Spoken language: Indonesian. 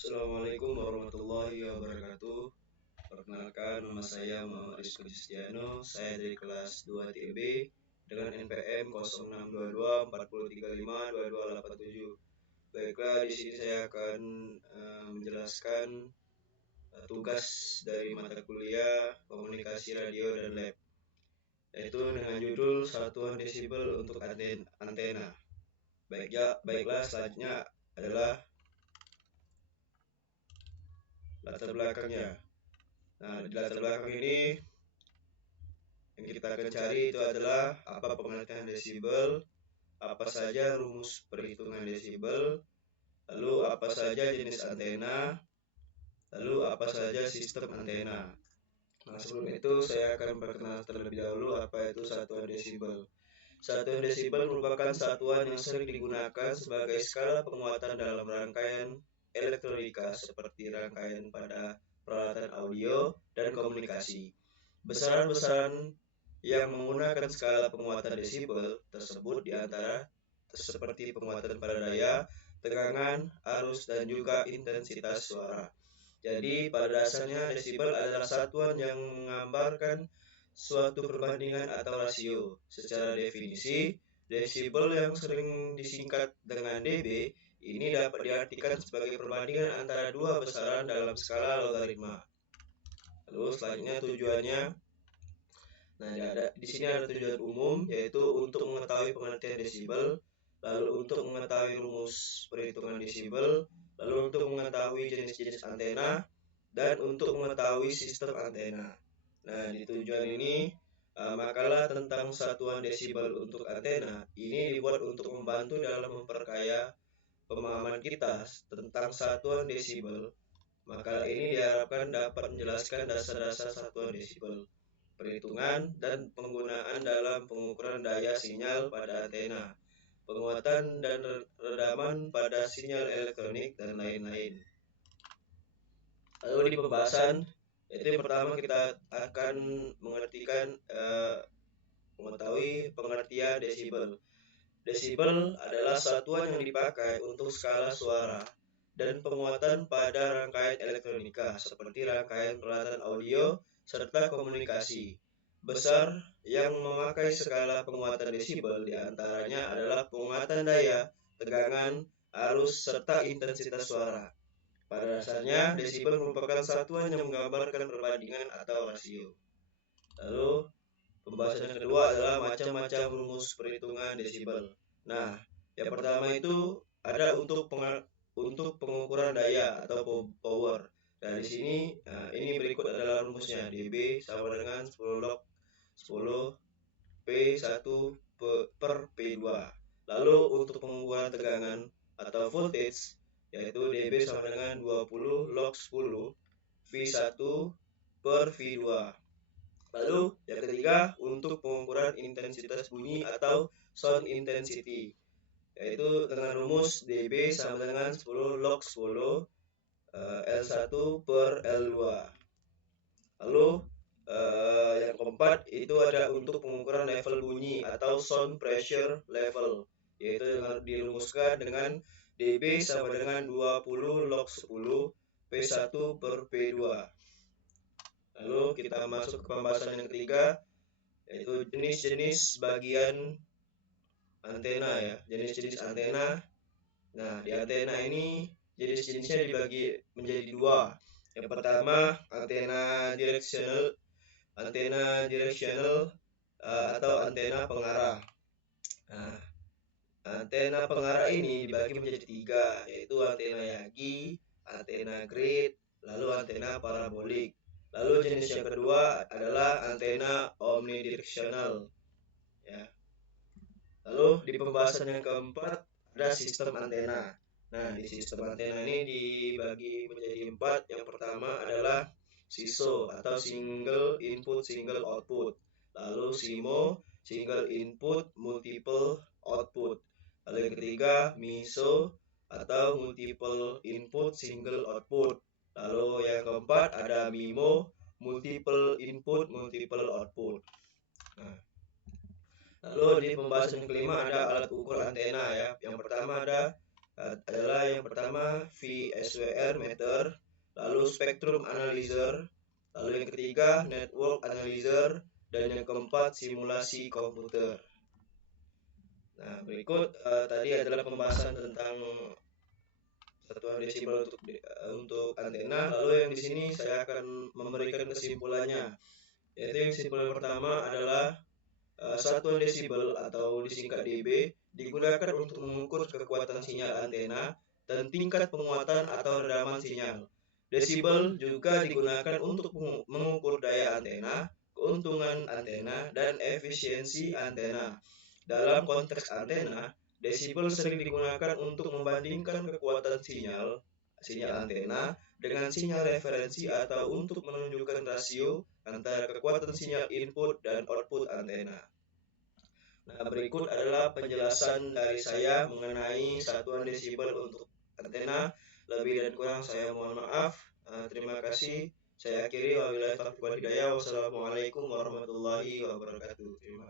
Assalamualaikum warahmatullahi wabarakatuh. Perkenalkan, nama saya Muhammad Rizky Justiano. Saya dari kelas 2 TB dengan NPM 062240352287. Baiklah, di sini saya akan menjelaskan tugas dari mata kuliah komunikasi radio dan lab, yaitu dengan judul satuan desibel untuk antena. Baiklah, selanjutnya adalah latar belakangnya. Nah, di latar belakang ini yang kita akan cari itu adalah apa pengertian desibel, apa saja rumus perhitungan desibel, lalu apa saja jenis antena, lalu apa saja sistem antena. Nah, sebelum itu saya akan perkenalkan terlebih dahulu apa itu satuan desibel. Satuan desibel merupakan satuan yang sering digunakan sebagai skala penguatan dalam rangkaian elektronika seperti rangkaian pada peralatan audio dan komunikasi. Besaran-besaran yang menggunakan skala penguatan desibel tersebut diantara seperti penguatan pada daya, tegangan, arus, dan juga intensitas suara. Jadi pada dasarnya desibel adalah satuan yang menggambarkan suatu perbandingan atau rasio. Secara definisi, desibel yang sering disingkat dengan dB ini dapat diartikan sebagai perbandingan antara dua besaran dalam skala logaritma. Lalu selanjutnya tujuannya. Nah, di sini ada tujuan umum, yaitu untuk mengetahui pengertian desibel, lalu untuk mengetahui rumus perhitungan desibel, lalu untuk mengetahui jenis-jenis antena, dan untuk mengetahui sistem antena. Nah, di tujuan ini, makalah tentang satuan desibel untuk antena ini dibuat untuk membantu dalam memperkaya pemahaman kita tentang satuan desibel. Makalah ini diharapkan dapat menjelaskan dasar-dasar satuan desibel, perhitungan dan penggunaan dalam pengukuran daya sinyal pada antena, penguatan dan redaman pada sinyal elektronik, dan lain-lain. Lalu di pembahasan, itu yang pertama kita akan mengetahui pengertian desibel. Desibel adalah satuan yang dipakai untuk skala suara dan penguatan pada rangkaian elektronika seperti rangkaian peralatan audio serta komunikasi. Besar yang memakai skala penguatan desibel diantaranya adalah penguatan daya, tegangan, arus, serta intensitas suara. Pada dasarnya, desibel merupakan satuan yang menggambarkan perbandingan atau rasio. Lalu, pembahasan yang kedua adalah macam-macam rumus perhitungan desibel. Nah, yang pertama itu ada untuk pengukuran daya atau power. Nah, di sini ini berikut adalah rumusnya. dB sama dengan 10 log 10 P1 per P2. Lalu untuk pengukuran tegangan atau voltage, yaitu dB sama dengan 20 log 10 V1 per V2. Lalu yang ketiga untuk pengukuran intensitas bunyi atau sound intensity, yaitu dengan rumus dB sama dengan 10 log 10 L1 per L2. Lalu yang keempat itu ada untuk pengukuran level bunyi atau sound pressure level, yaitu dirumuskan dengan dB sama dengan 20 log 10 P1 per P2. Lalu kita masuk ke pembahasan yang ketiga, yaitu jenis-jenis bagian antena ya, jenis-jenis antena. Nah, di antena ini jenis-jenisnya dibagi menjadi dua. Yang pertama antena directional atau antena pengarah. Nah, antena pengarah ini dibagi menjadi tiga, yaitu antena Yagi, antena grid, lalu antena parabolik. Lalu jenis yang kedua adalah antena omnidirectional. Ya. Lalu di pembahasan yang keempat ada sistem antena. Nah, di sistem antena ini dibagi menjadi 4. Yang pertama adalah SISO atau single input single output. Lalu SIMO, single input multiple output. Lalu yang ketiga MISO atau multiple input single output. Lalu yang keempat ada MIMO, multiple input multiple output. Nah, lalu di pembahasan yang kelima ada alat ukur antena ya. Yang pertama ada adalah yang pertama VSWR meter, lalu spektrum analyzer, lalu yang ketiga network analyzer, dan yang keempat simulasi komputer. Nah, berikut tadi adalah pembahasan tentang satuan desibel untuk antena. Lalu yang di sini saya akan memberikan kesimpulannya. Yaitu yang kesimpulan pertama adalah satuan desibel atau disingkat dB digunakan untuk mengukur kekuatan sinyal antena dan tingkat penguatan atau redaman sinyal. Desibel juga digunakan untuk mengukur daya antena, keuntungan antena, dan efisiensi antena. Dalam konteks antena, desibel sering digunakan untuk membandingkan kekuatan sinyal antena dengan sinyal referensi atau untuk menunjukkan rasio antara kekuatan sinyal input dan output antena. Nah, berikut adalah penjelasan dari saya mengenai satuan desibel untuk antena. Lebih dan kurang saya mohon maaf. Terima kasih. Saya akhiri wabillahi taufiq wal hidayah. Wassalamualaikum warahmatullahi wabarakatuh. Terima kasih.